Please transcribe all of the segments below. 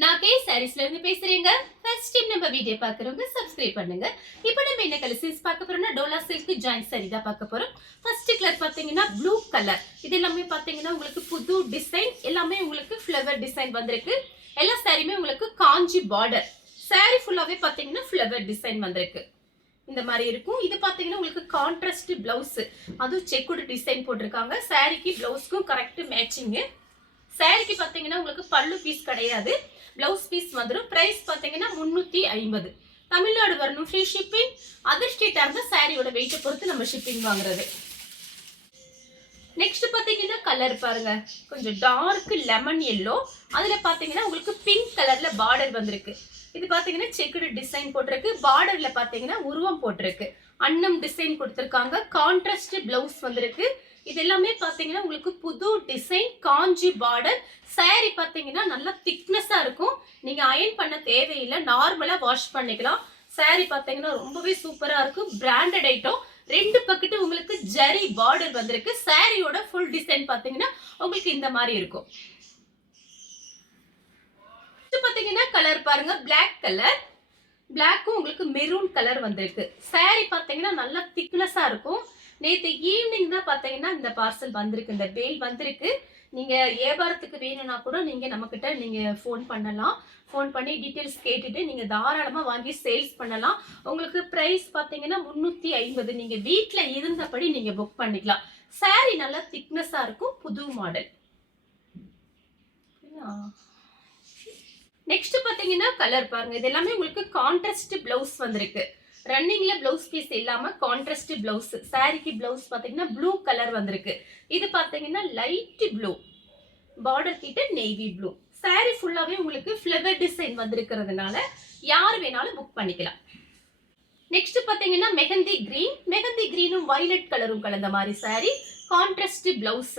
நான் சாரீஸ்ல இருந்து பேசுறேங்க. ஃபர்ஸ்ட் டைம் நம்ம வீடியோ பார்க்குறவங்க சப்ஸ்கிரைப் பண்ணுங்க. இப்போ நம்ம என்ன கலெக்ஷன்ஸ் பார்க்க போறோம்னா டோலா சில்க் ஜாயிண்ட் சாரி தான் பார்க்க போறோம். ஃபர்ஸ்ட் கலர் பாத்தீங்கன்னா ப்ளூ கலர். இது எல்லாமே பாத்தீங்கன்னா உங்களுக்கு புது டிசைன், எல்லாமே உங்களுக்கு ஃப்ளவர் டிசைன் வந்திருக்கு. எல்லா சாரியுமே உங்களுக்கு காஞ்சி பார்டர். சாரி ஃபுல்லாவே பாத்தீங்கன்னா ஃப்ளவர் டிசைன் வந்திருக்கு. இந்த மாதிரி இருக்கும். இது பாத்தீங்கன்னா உங்களுக்கு கான்ட்ராஸ்ட் பிளவுஸ், அதுவும் செக்குடு டிசைன் போட்டிருக்காங்க. சாரிக்கு பிளவுஸ்க்கும் கரெக்ட் மேட்சிங். சாரிக்கு பாத்தீங்கன்னா உங்களுக்கு பல்லு பீஸ் கிடையாது, பிளவுஸ் பீஸ் வந்துடும். பிரைஸ் பாத்தீங்கன்னா 350. தமிழ்நாடு வரணும், ஃப்ரீ ஷிப்பிங். அதர் ஸ்டேட்டா இருந்தா சாரியோட வெயிட்டை பொறுத்து நம்ம ஷிப்பிங் வாங்குறது. நெக்ஸ்ட் பாத்தீங்கன்னா கலர் பாருங்க, கொஞ்சம் டார்க் லெமன் எல்லோ, அதுல பாத்தீங்கன்னா உங்களுக்கு பிங்க் கலர்ல பார்டர் வந்திருக்கு. இது பாத்தீங்கன்னா செக்குடு டிசைன் போட்டிருக்கு. பார்டர்ல பாத்தீங்கன்னா உருவம் போட்டிருக்கு. அன்னம் டிசைன் கொடுத்திருக்காங்க. கான்ட்ராஸ்ட் பிளவுஸ் வந்திருக்கு. இது எல்லாமே பாத்தீங்கன்னா உங்களுக்கு புது டிசைன், காஞ்சி பார்டர். சாரி பாத்தீங்கன்னா நல்லா திக்னஸா இருக்கும். நீங்க அயன் பண்ண தேவையில்லை, நார்மலா வாஷ் பண்ணிக்கலாம். சாரி பாத்தீங்கன்னா ரொம்பவே சூப்பரா இருக்கும். Branded item. ரெண்டு பக்கத்து உங்களுக்கு ஜரி பார்டர் வந்திருக்கு. சாரியோட ஃபுல் டிசைன் பாத்தீங்கன்னா உங்களுக்கு இந்த மாதிரி இருக்கும். பாத்தீங்கன்னா கலர் பாருங்க, பிளாக் கலர். பிளாக்கும் உங்களுக்கு மெரூன் கலர் வந்திருக்கு. சாரி பாத்தீங்கன்னா நல்லா திக்னஸா இருக்கும். நேற்று ஈவினிங் தான் பாத்தீங்கன்னா இந்த பார்சல் வந்திருக்கு, இந்த பேல் வந்திருக்கு. நீங்க வியாபாரத்துக்கு வேணும்னா கூட நீங்க நம்ம கிட்ட நீங்க ஃபோன் பண்ணலாம். ஃபோன் பண்ணி டீட்டெயில்ஸ் கேட்டுட்டு நீங்க தாராளமா வாங்கி சேல்ஸ் பண்ணலாம். உங்களுக்கு பிரைஸ் பாத்தீங்கன்னா 350. நீங்க வீட்ல இருந்தபடி நீங்க புக் பண்ணிக்கலாம். சாரி நல்லா திக்னஸா இருக்கும், புது மாடல். நெக்ஸ்ட் பாத்தீங்கன்னா கலர் பாருங்க, இது எல்லாமே உங்களுக்கு கான்ட்ராஸ்ட் பிளவுஸ் வந்திருக்கு. ரன்னிங்ல பிளவுஸ் பீஸ் இல்லாம கான்ட்ராஸ்ட் பிளவுஸ். சாரிக்கு பிளவுஸ் பாத்தீங்கன்னா ப்ளூ கலர் வந்திருக்கு. இது பாத்தீங்கன்னா லைட் ப்ளூ, பார்டர் கிட்ட நேவி ப்ளூ. சாரி ஃபுல்லாவே உங்களுக்கு ஃப்ளவர் டிசைன் வந்திருக்கிறதுனால யார் வேணாலும் புக் பண்ணிக்கலாம். நெக்ஸ்ட் பாத்தீங்கன்னா மெஹந்தி கிரீன். மெஹந்தி கிரீனும் வயலட் கலரும் கலந்த மாதிரி சாரி. Contrast blouse.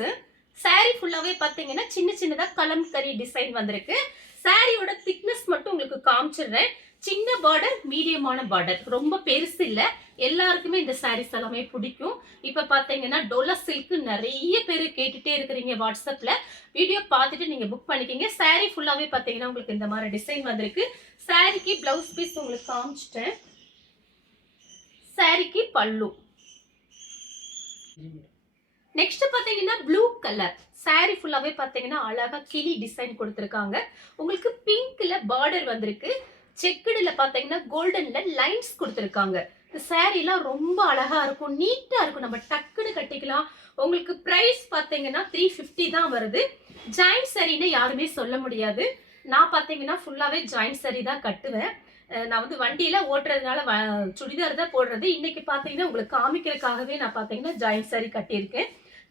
சாரி ஃபுல்லாவே பாத்தீங்கன்னா சின்ன சின்னதா கலம்கரி டிசைன் வந்திருக்கு. சாரியோட திக்னஸ் மட்டும் உங்களுக்கு காமிச்சிடுறேன். சின்ன பார்டர், மீடியமான பார்டர், ரொம்ப பெருசு இல்ல. எல்லாருக்குமே இந்த சாரீஸ் எல்லாமே பிடிக்கும். இப்ப பாத்தீங்கன்னா டோலா சில்க் நிறைய பேர் கேட்டுட்டே இருக்கிறீங்க வாட்ஸ்அப்ல. வீடியோ பார்த்துட்டு நீங்க புக் பண்ணிக்கீங்க. சாரி ஃபுல்லாவே பாத்தீங்கன்னா உங்களுக்கு இந்த மாதிரி டிசைன் வந்திருக்கு. சாரிக்கு பிளவுஸ் பீஸ் உங்களுக்கு காமிச்சிட்டேன். சாரிக்கு பல்லு. நெக்ஸ்ட் பாத்தீங்கன்னா ப்ளூ கலர். சாரி ஃபுல்லாவே பாத்தீங்கன்னா அழகா கிளி டிசைன் கொடுத்திருக்காங்க. உங்களுக்கு பிங்க்ல பார்டர் வந்திருக்கு. செக்குடுல பாத்தீங்கன்னா கோல்டன்ல லைன்ஸ் கொடுத்திருக்காங்க. இந்த சாரி எல்லாம் ரொம்ப அழகா இருக்கும், நீட்டா இருக்கும். நம்ம டக்குன்னு கட்டிக்கலாம். உங்களுக்கு பிரைஸ் பாத்தீங்கன்னா 350 தான் வருது. ஜாயிண்ட் சாரின்னு யாருமே சொல்ல முடியாது. நான் பாத்தீங்கன்னா ஃபுல்லாவே ஜாயிண்ட் சாரி தான் கட்டுவேன். நான் வந்து வண்டியில ஓட்டுறதுனால சுடிதார் தான் போடுறது. இன்னைக்கு பாத்தீங்கன்னா உங்களுக்கு காமிக்கிறதுக்காகவே நான் பாத்தீங்கன்னா ஜாயிண்ட் சாரி கட்டியிருக்கேன்.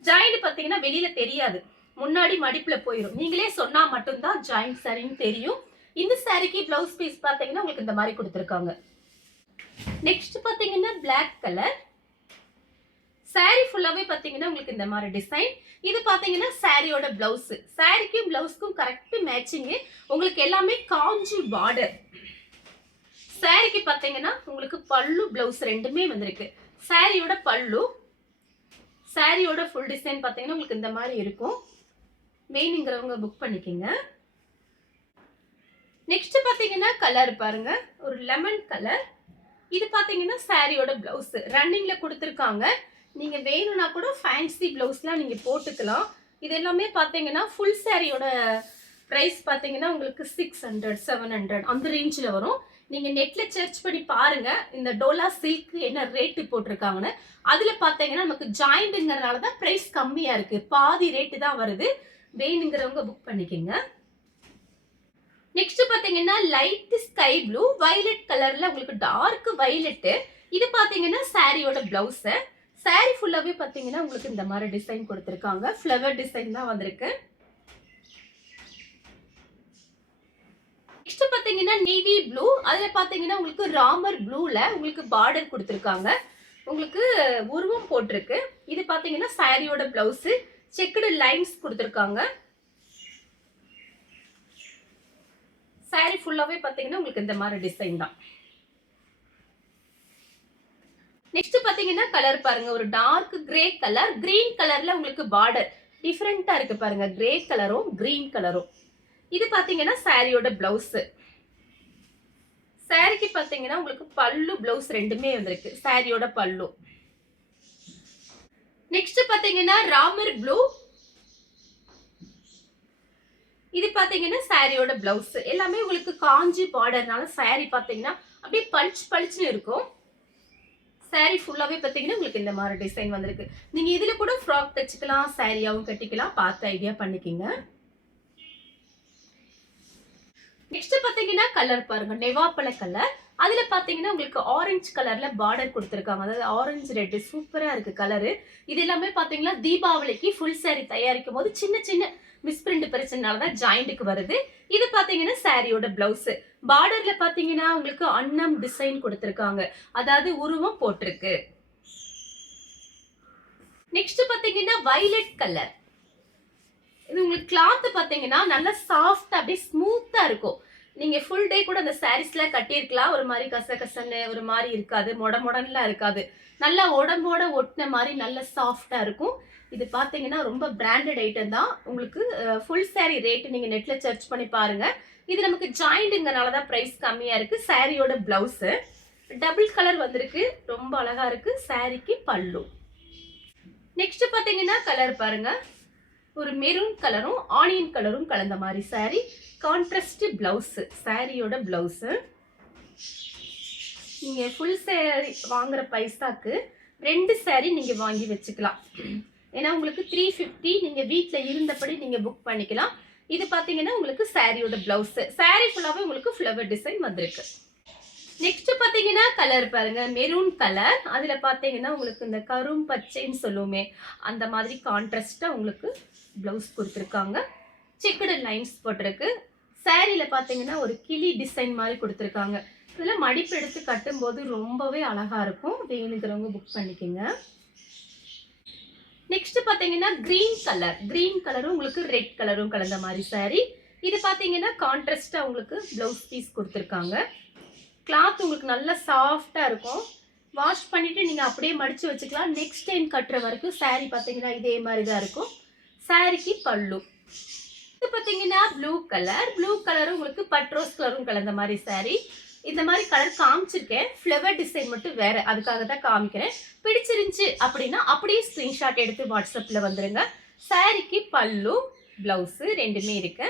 ஜாயிண்ட் பாத்தீங்கன்னா வெளியில தெரியாது, முன்னாடி மடிப்புல போயிடும். நீங்களே சொன்னா மட்டும்தான் ஜாயிண்ட் சாரின்னு தெரியும். இந்த சாரிக்கு பிளவுஸ் பீஸ் பாத்தீங்கன்னா உங்களுக்கு இந்த மாதிரி கொடுத்திருக்காங்க. நெக்ஸ்ட் பாத்தீங்கன்னா பிளாக் கலர். சாரி ஃபுல்லாவே பாத்தீங்கன்னா உங்களுக்கு இந்த மாதிரி டிசைன். இது பாத்தீங்கன்னா சாரியோட பிளவுஸ். சாரிக்கும் பிளவுஸ்க்கும் கரெக்ட் மேட்சிங். உங்களுக்கு எல்லாமே காஞ்சி பார்டர். சாரிக்கு பாத்தீங்கன்னா உங்களுக்கு பல்லு பிளவுஸ் ரெண்டுமே வந்திருக்கு. சாரியோட பல்லு, சாரியோட ஃபுல் டிசைன் பாத்தீங்கன்னா உங்களுக்கு இந்த மாதிரி இருக்கும். வேணுங்கிறவங்க புக் பண்ணிக்கோங்க. நெக்ஸ்ட் பாத்தீங்கன்னா கலர் பாருங்க, ஒரு லெமன் கலர். இது பாத்தீங்கன்னா சாரியோட பிளவுஸ் ரன்னிங்ல கொடுத்திருக்காங்க. நீங்க வேணும்னா கூட ஃபேன்சி பிளவுஸ்லாம் நீங்க போட்டுக்கலாம். இது எல்லாமே பாத்தீங்கன்னா ஃபுல் சாரியோட பிரைஸ் பாத்தீங்கன்னா உங்களுக்கு 600 700 அந்த ரேஞ்சில் வரும். நீங்க நெட்ல சர்ச் பண்ணி பாருங்க இந்த டோலா சில்க் என்ன ரேட்டு போட்டிருக்காங்கன்னு. அதுல பாத்தீங்கன்னா நமக்கு ஜாயிண்ட்ங்கிறதுனால தான் பிரைஸ் கம்மியா இருக்கு, பாதி ரேட்டு தான் வருது. வேணுங்கிறவங்க புக் பண்ணிக்கோங்க. நெக்ஸ்ட் பாத்தீங்கன்னா லைட் ஸ்கை ப்ளூ, வயலட் கலர்ல உங்களுக்கு டார்க் வயலட். இது பாத்தீங்கன்னா சாரியோட பிளவுஸ். சாரி ஃபுல்லாவே பாத்தீங்கன்னா உங்களுக்கு இந்த மாதிரி டிசைன் கொடுத்திருக்காங்க. ஃப்ளவர் டிசைன் தான் வந்திருக்கு. நெக்ஸ்ட் பாத்தீங்கன்னா நேவி ப்ளூ. அதுல பாத்தீங்கன்னா உங்களுக்கு ராமர் ப்ளூல உங்களுக்கு பார்டர் கொடுத்திருக்காங்க. உங்களுக்கு உருவம் போட்டிருக்கு. இது பாத்தீங்கன்னா சாரியோட பிளவுஸ். செக்குடு லைன்ஸ் கொடுத்திருக்காங்க. சாரி ஃபுல்லாவே பாத்தீங்கன்னா உங்களுக்கு இந்த மாதிரி டிசைன் தான். நெக்ஸ்ட் பாத்தீங்கன்னா கலர் பாருங்க, ஒரு டார்க் கிரே கலர். கிரீன் கலர்ல உங்களுக்கு பார்டர் டிஃபரெண்டா இருக்கு பாருங்க, கிரே கலரும் கிரீன் கலரும். இது பாத்தீங்கன்னா சாரியோட பிளவுஸ். சாரிக்கு பாத்தீங்கன்னா உங்களுக்கு பல்லு பிளவுஸ் ரெண்டுமே வந்திருக்கு. சாரியோட பல்லு. நெக்ஸ்ட் பாத்தீங்கன்னா ராமர் ப்ளூ. இது பாத்தீங்கன்னா சாரியோட பிளவுஸ். எல்லாமே உங்களுக்கு காஞ்சி பார்டர்னால சாரி பாத்தீங்கன்னா அப்படியே பளிச்சு பளிச்சுன்னு இருக்கும். சாரி ஃபுல்லாவே பாத்தீங்கன்னா உங்களுக்கு இந்த மாதிரி டிசைன் வந்திருக்கு. நீங்க இதுல கூட ஃப்ராக் தச்சுக்கலாம், சாரியாவும் கட்டிக்கலாம். பார்த்து ஐடியா பண்ணிக்கிங்க. நெக்ஸ்ட் பாத்தீங்கன்னா கலர் பாருங்க, நெவாப்பழ கலர். அதுல பாத்தீங்கன்னா உங்களுக்கு ஆரஞ்சு கலர்ல பார்டர் கொடுத்திருக்காங்க. அதாவது ஆரஞ்சு ரெட் சூப்பரா இருக்கு கலரு. இது எல்லாமே பாத்தீங்கன்னா தீபாவளிக்கு ஃபுல் சாரி தயாரிக்கும் போது சின்ன சின்ன மிஸ்பிரிண்ட் பிரச்சனைனாலதான் ஜாயிண்ட்டுக்கு வருது. இது பாத்தீங்கன்னா சாரியோட பிளவுஸ். பார்டர்ல பாத்தீங்கன்னா உங்களுக்கு அன்னம் டிசைன் கொடுத்திருக்காங்க. அதாவது உருவம் போட்டிருக்கு. நெக்ஸ்ட் பாத்தீங்கன்னா வயலட் கலர். இது உங்களுக்கு கிளாத் பாத்தீங்கன்னா நல்லா சாஃப்டா அப்படியே ஸ்மூத்தா இருக்கும். நீங்க ஃபுல் டே கூட அந்த சாரீஸ்ல கட்டியிருக்கலாம். ஒரு மாதிரி கசகசன்னு ஒரு மாதிரி இருக்காது, மொடமொடன்லாம் இருக்காது. நல்லா உடம்போட ஒட்டின மாதிரி நல்ல சாஃப்டா இருக்கும். இது பாத்தீங்கன்னா ரொம்ப பிராண்டட் ஐட்டம் தான். உங்களுக்கு ஃபுல் சாரி ரேட் நீங்க நெட்ல சர்ச் பண்ணி பாருங்க. இது நமக்கு ஜாயிண்ட்ங்கனாலதான் பிரைஸ் கம்மியா இருக்கு. சாரியோட பிளவுஸ் டபுள் கலர் வந்திருக்கு. ரொம்ப அழகா இருக்கு. சாரிக்கு பல்லு. நெக்ஸ்ட் பாத்தீங்கன்னா கலர் பாருங்க, ஒரு மெரூன் கலரும் ஆனியன் கலரும் கலந்த மாதிரி சாரி. Contrast blouse. சாரியோட பிளவுஸ். நீங்க ஃபுல் சாரி வாங்குற பைசாக்கு 2 சாரி நீங்க வாங்கி வச்சுக்கலாம். ஏன்னா உங்களுக்கு 350 நீங்க வீட்ல இருந்தபடி நீங்க புக் பண்ணிக்கலாம். இது பாத்தீங்கன்னா உங்களுக்கு சாரியோட பிளவுஸ். சாரி ஃபுல்லாவே உங்களுக்கு ஃப்ளவர் டிசைன் வந்திருக்கு. நெக்ஸ்ட் பாத்தீங்கன்னா கலர் பாருங்க, மெரூன் கலர். அதுல பாத்தீங்கன்னா உங்களுக்கு இந்த கரும் பச்சைன்னு சொல்லுவோமே அந்த மாதிரி கான்ட்ராஸ்டா உங்களுக்கு பிளவுஸ் கொடுத்துருக்காங்க. செக்குடு லைன்ஸ் போட்டிருக்கு. சாரியில பாத்தீங்கன்னா ஒரு கிளி டிசைன் மாதிரி கொடுத்துருக்காங்க. இதுல மடிப்பு எடுத்து கட்டும் போது ரொம்பவே அழகா இருக்கும். வேணுங்கிறவங்க புக் பண்ணிக்கோங்க. நெக்ஸ்ட் பாத்தீங்கன்னா கிரீன் கலர். கிரீன் கலரும் உங்களுக்கு ரெட் கலரும் கலந்த மாதிரி சாரி. இது பாத்தீங்கன்னா கான்ட்ராஸ்டா உங்களுக்கு பிளவுஸ் பீஸ் கொடுத்துருக்காங்க. கிளாத் உங்களுக்கு நல்லா சாஃப்டா இருக்கும். வாஷ் பண்ணிட்டு நீங்க அப்படியே மடிச்சு வச்சுக்கலாம். நெக்ஸ்ட் டைம் கட்டுற வரைக்கும் சாரி பாத்தீங்கன்னா இதே மாதிரி தான் இருக்கும். சாரிக்கு பல்லு. இது பாத்தீங்கன்னா ப்ளூ கலர். ப்ளூ கலரும் உங்களுக்கு பட்ரோஸ் கலரும் கலந்த மாதிரி சாரி. இந்த மாதிரி கலர் காமிச்சிருக்கேன். ஃப்ளவர் டிசைன் மட்டும் வேற, அதுக்காக தான் காமிக்கிறேன். பிடிச்சிருந்துச்சு அப்படின்னா அப்படியே ஸ்கிரீன்ஷாட் எடுத்து வாட்ஸ்அப்ல வந்துருங்க. சாரிக்கு பல்லு பிளவுஸ் ரெண்டுமே இருக்கு.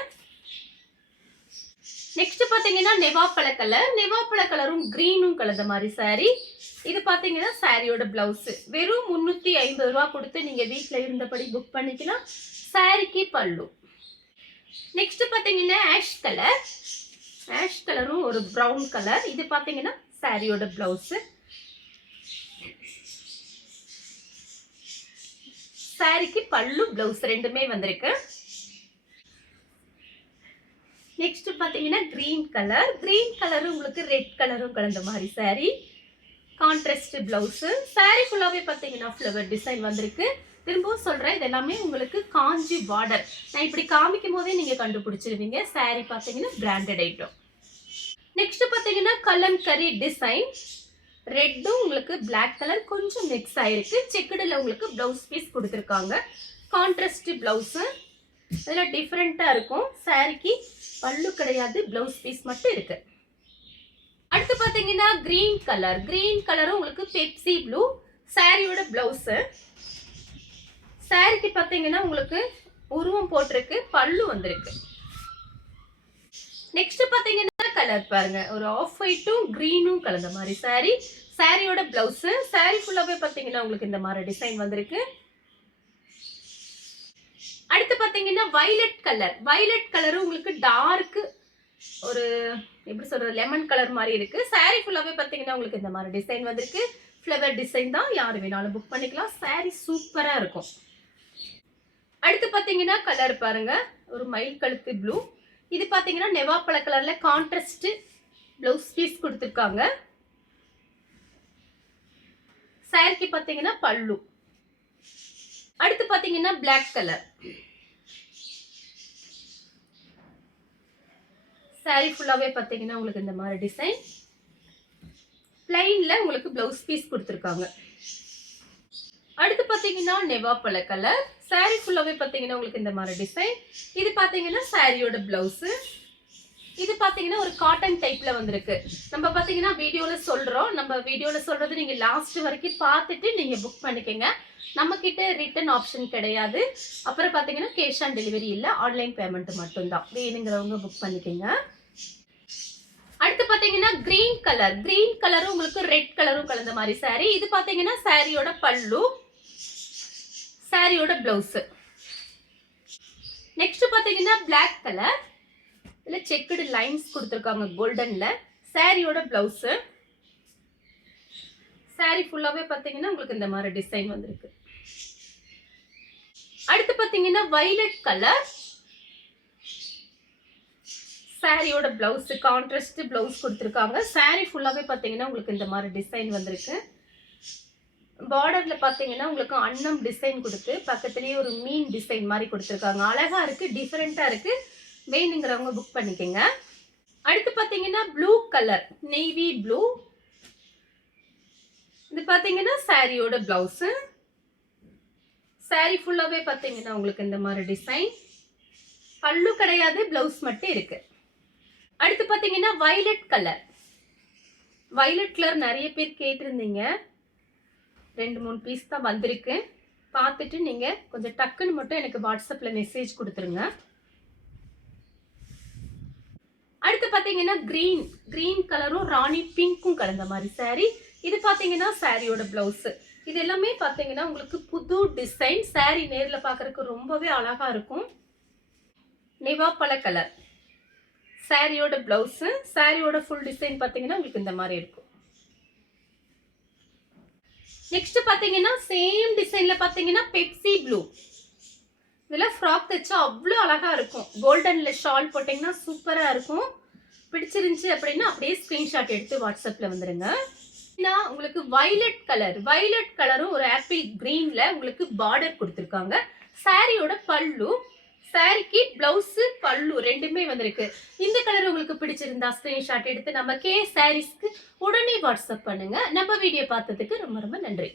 நெக்ஸ்ட் பாத்தீங்கன்னா நெவாப்பழ கலர். நெவாப்பழ கலரும் கிரீனும் கலந்த மாதிரி சாரி. இது பாத்தீங்கன்னா சாரியோட பிளவுஸ். வெறும் 350 ரூபா கொடுத்து நீங்க வீட்ல இருந்தபடி புக் பண்ணிக்கலாம். சாரிக்கு பல்லு. நெக்ஸ்ட் பாத்தீங்கன்னா ஆஷ் கலர். ஆஷ் கலரும் ஒரு பிரவுன் கலர். இது பாத்தீங்கன்னா சாரியோட பிளவுஸ். சாரிக்கு பல்லு பிளவுஸ் ரெண்டுமே வந்திருக்கு. நெக்ஸ்ட் பாத்தீங்கன்னா கிரீன் கலர். கிரீன் கலரும் உங்களுக்கு ரெட் கலரும் கலந்த மாதிரி சாரி. Contrast blouse. சாரி ஃபுல்லாவே பாத்தீங்கன்னா ஃப்ளவர் டிசைன் வந்திருக்கு. திரும்பவும் சொல்றேன், இது எல்லாமே உங்களுக்கு காஞ்சி பார்டர். நான் இப்படி காமிக்கும் போதே நீங்க கண்டுபிடிச்சிருவீங்க. சாரி பாத்தீங்கன்னா பிராண்டட் ஐட்டம். நெக்ஸ்ட் பாத்தீங்கன்னா கலம்கரி டிசைன். ரெட்டும் உங்களுக்கு பிளாக் கலர் கொஞ்சம் மிக்ஸ் ஆயிருக்கு. செக்குடுல உங்களுக்கு பிளவுஸ் பீஸ் கொடுத்துருக்காங்க. Contrast blouse. இதெல்லாம் டிஃப்ரெண்டா இருக்கும். சாரிக்கு பல்லு கிடையாது, பிளவுஸ் பீஸ் மட்டும் இருக்கு. அடுத்து பாத்தீங்கன்னா கிரீன் கலர். கிரீன் கலரும் உங்களுக்கு பெப்சி ப்ளூ. சாரியோட பிளவுஸ். சாரிக்கு பாத்தீங்கன்னா உங்களுக்கு உருவம் போட்டிருக்கு, பல்லு வந்திருக்கு. நெக்ஸ்ட் பாத்தீங்கன்னா கலர் பாருங்க, ஒரு ஆஃப் ஒயிட்டும் கிரீனும் கலந்த மாதிரி சாரி. சாரியோட பிளவுஸ். சாரி ஃபுல்லாவே பாத்தீங்கன்னா உங்களுக்கு இந்த மாதிரி டிசைன் வந்திருக்கு. அடுத்து பாத்தீங்கன்னா வயலட் கலர். வயலட் கலரும் உங்களுக்கு டார்க் ஒரு எப்படி சொல்றது லெமன் கலர் மாதிரி இருக்கு. சாரி ஃபுல்லாவே பாத்தீங்கன்னா உங்களுக்கு இந்த மாதிரி டிசைன் வந்திருக்கு. ஃப்ளவர் டிசைன் தான், யாரு வேணாலும் புக் பண்ணிக்கலாம். சாரி சூப்பரா இருக்கும். அடுத்து பாத்தீங்கன்னா கலர் பாருங்க, ஒரு மயில் கழுத்து ப்ளூ. இது பாத்தீங்கன்னா நெவாப்பழ கலர்ல கான்ட்ராஸ்ட் பிளவுஸ் பீஸ் கொடுத்துருக்காங்க. சாரிக்கு பாத்தீங்கன்னா பல்லு. அடுத்து பாத்தீங்கன்னா பிளாக் கலர். சாரி ஃபுல்லாவே பாத்தீங்கன்னா உங்களுக்கு இந்த மாதிரி டிசைன். பிளைன்ல உங்களுக்கு பிளவுஸ் பீஸ் கொடுத்துருக்காங்க. அடுத்து பாத்தீங்கன்னா நெவாப்பழ கலர். saree ஃபுல்லாவே பாத்தீங்கன்னா உங்களுக்கு இந்த மாதிரி டிசைன். இது பாத்தீங்கன்னா சாரியோட பிளவுஸ். இது பாத்தீங்கன்னா ஒரு காட்டன் டைப்ல வந்திருக்கு. நம்ம பாத்தீங்கன்னா வீடியோல சொல்றோம். நம்ம வீடியோல சொல்றது நீங்க லாஸ்ட் வரைக்கும் பார்த்துட்டு நீங்க புக் பண்ணிக்கங்க. நம்ம கிட்ட ரிட்டர்ன் ஆப்ஷன் கிடையாது. அப்புறம் பாத்தீங்கன்னா கேஷ் ஆன் டெலிவரி இல்ல, ஆன்லைன் பேமெண்ட் மட்டும்தான். வேணுங்கிறவங்க புக் பண்ணிக்கங்க. அடுத்து பாத்தீங்கன்னா கிரீன் கலர். கிரீன் கலரும் உங்களுக்கு ரெட் கலரும் கலந்த மாதிரி saree. இது பாத்தீங்கன்னா சாரியோட பல்லு, சாரியோட பிளவுஸ். நெக்ஸ்ட் பாத்தீங்கன்னா பிளாக் கலர். இதுல செக்குடு லைன்ஸ் கொடுத்திருக்காங்க கோல்டன்ல. சாரியோட பிளவுஸ். saree ஃபுல்லாவே பாத்தீங்கன்னா உங்களுக்கு இந்த மாதிரி டிசைன் வந்திருக்கு. அடுத்து பாத்தீங்கன்னா violet கலர். சாரியோட பிளவுஸ் கான்ட்ராஸ்ட் பிளவுஸ் கொடுத்திருக்காங்க. saree ஃபுல்லாவே பாத்தீங்கன்னா உங்களுக்கு இந்த மாதிரி டிசைன் வந்திருக்கு. பார்டர்ல பாத்தீங்கன்னா உங்களுக்கு அன்னம் டிசைன் கொடுத்து பக்கத்துலயே ஒரு மீன் டிசைன் மாதிரி கொடுத்திருக்காங்க. அழகா இருக்கு, டிஃபரெண்டா இருக்கு. வேணுங்கிறவங்க புக் பண்ணிக்கங்க. அடுத்து பாத்தீங்கன்னா ப்ளூ கலர், நேவி ப்ளூ. இது பாத்தீங்கன்னா சாரியோட பிளவுஸ். saree ஃபுல்லாவே பாத்தீங்கன்னா உங்களுக்கு இந்த மாதிரி டிசைன். பல்லு கிடையாது, பிளவுஸ் மட்டும் இருக்கு. அடுத்து பாத்தீங்கன்னா violet கலர். violet கலர் நிறைய பேர் கேட்டிருந்தீங்க. 2-3 பீஸ் தான் வந்திருக்கு. பார்த்துட்டு நீங்க கொஞ்சம் டக்குன்னு மட்டும் எனக்கு வாட்ஸ்அப்ல மெசேஜ் கொடுத்துருங்க. அடுத்து பாத்தீங்கன்னா கிரீன். கிரீன் கலரும் ராணி பிங்க்கும் கலந்த மாதிரி saree. இது பாத்தீங்கன்னா சாரியோட பிளவுஸ். இது எல்லாமே பாத்தீங்கன்னா உங்களுக்கு புது டிசைன். saree நேர்ல பாக்குறதுக்கு ரொம்பவே அழகா இருக்கும். நெவாப்பழ கலர். சாரியோட பிளவுஸ், சாரியோட ஃபுல் டிசைன் பாத்தீங்கன்னா உங்களுக்கு இந்த மாதிரி இருக்கும். நெக்ஸ்ட் பாத்தீங்கன்னா சேம் டிசைன்ல பாத்தீங்கன்னா பெப்சி ப்ளூ. இதுல ஃப்ராக் தைச்சா அவ்வளோ அழகா இருக்கும். கோல்டன்ல ஷால் போட்டீங்கன்னா சூப்பரா இருக்கும். பிடிச்சிருந்துச்சு அப்படின்னா அப்படியே ஸ்கிரீன்ஷாட் எடுத்து வாட்ஸ்அப்ல வந்துருங்க. உங்களுக்கு violet கலர். violet கலரும் ஒரு ஆப்பிள் கிரீன்ல உங்களுக்கு பார்டர் கொடுத்திருக்காங்க. சாரியோட பல்லு, சாரிக்கு பிளவுஸ், பல்லு ரெண்டுமே வந்திருக்கு. இந்த கலர் உங்களுக்கு பிடிச்சிருந்தா ஸ்கிரீன்ஷாட் எடுத்து நம்ம கே சாரீஸ்க்கு உடனே வாட்ஸ்அப் பண்ணுங்க. நம்ம வீடியோ பார்த்ததுக்கு ரொம்ப ரொம்ப நன்றி.